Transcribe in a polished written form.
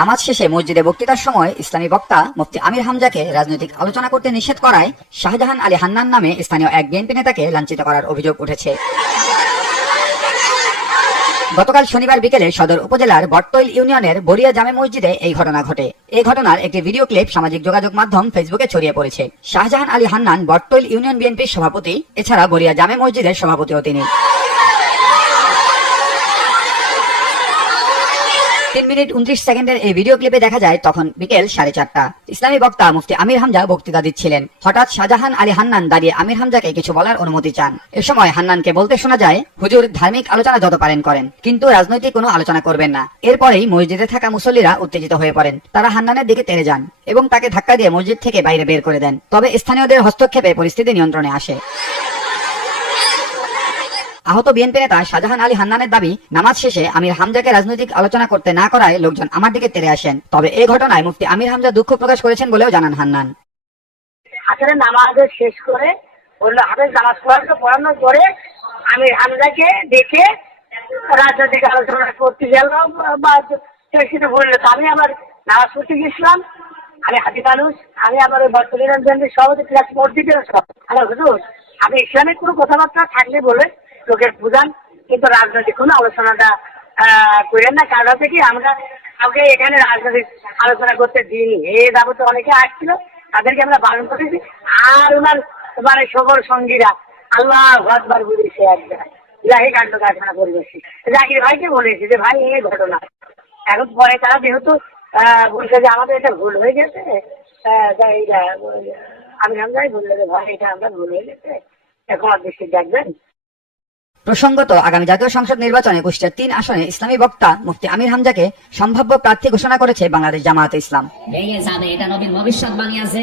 নামাজ শেষে মসজিদে বক্তৃতার সময় ইসলামী বক্তা মুফতি আমির হামজাকে রাজনৈতিক আলোচনা করতে নিষেধ করায় শাহজাহান আলী হান্নান নামে স্থানীয় এক বিএনপি নেতাকে লাঞ্ছিত করার অভিযোগ উঠেছে। গতকাল শনিবার বিকেলে সদর উপজেলার বটতৈল ইউনিয়নের বরিয়া জামে মসজিদে এই ঘটনা ঘটে। এই ঘটনার একটি ভিডিও ক্লিপ সামাজিক যোগাযোগ মাধ্যম ফেসবুকে ছড়িয়ে পড়েছে। শাহজাহান আলী হান্নান বটতৈল ইউনিয়ন বিএনপির সভাপতি, এছাড়া বরিয়া জামে মসজিদের সভাপতিও তিনি। 3 মিনিট 29 সেকেন্ডের এই ভিডিও ক্লিপে দেখা যায় তখন বিকেল 4:30। ইসলামী বক্তা মুফতি আমির হামজা বক্তৃতা দিচ্ছিলেন। হঠাৎ শাহজাহান আলী হান্নান দাঁড়িয়ে আমির হামজাকে কিছু বলার অনুমতি চান। এ সময় হান্নানকে বলতে শোনা যায়, হুজুর ধার্মিক আলোচনা যত পারেন করেন, কিন্তু রাজনৈতিক কোনো আলোচনা করবেন না। এরপরেই মসজিদে থাকা মুসল্লিরা উত্তেজিত হয়ে পড়েন। তারা হান্নানের দিকে তেড়ে যান এবং তাকে ধাক্কা দিয়ে মসজিদ থেকে বাইরে বের করে দেন। তবে স্থানীয়দের হস্তক্ষেপে পরিস্থিতি নিয়ন্ত্রণে আসে। আহত বিএনপি নেতা শাহজাহান আলী হান্নানের দাবি, নামাজ শেষে আমির হামজাকে রাজনৈতিক আলোচনা করতে না করায় লোকজন আমার দিকে তেড়ে আসেন। তবে এই ঘটনায় মুফতি আমির হামজা দুঃখ প্রকাশ করেছেন বলেও জানান হান্নান। আসলে নামাজ শেষ করে বললো হাফেজ নামাজ পড়ানোর পরে আমির হামজাকে দেখে রাজনৈতিক আলোচনা করতে গেল বা সেটা বললো। আমি আমার নামাজ পড়তে গেছিলাম, আমি হাতি মানুষ, আমি আমার ওই বর্তমান সভাপতি ক্লাস মসজিদের আমার হুজুর, আমি ইসলামিক কোনো কথাবার্তা থাকলে বলে লোকের বুঝান, কিন্তু রাজনৈতিক কোনো আলোচনাটা করেন না। কারণ হচ্ছে কি, আমরা কাউকে এখানে রাজনৈতিক আলোচনা করতে দিইনি। এই যাবতে অনেকে আসছিল, তাদেরকে আমরা বারণ করেছি। আর ওনার মানে সবর সঙ্গীরা আল্লাহ আকবার বুঝেছে এক জায়গায় ইলাহি কাণ্ড কারখানা পরিবেশে জাকির ভাইকে বলেছি যে ভাই এই ঘটনা। এখন পরে তারা যেহেতু বলছে যে আমাদের এটা ভুল হয়ে গেছে, আমি আমরাই বললে যে ভাই এটা আমরা ভুল হয়ে গেছে, এখন আর দৃষ্টি দেখবেন। প্রসঙ্গত, আগামী জাতীয় সংসদ নির্বাচনে কুষ্টিয়ার 3 আসনে ইসলামী বক্তা মুফতি আমির হামজাকে সম্ভাব্য প্রার্থী ঘোষণা করেছে বাংলাদেশ জামায়াতে ইসলাম। এটা নবীর ভবিষ্যৎবাণী আছে।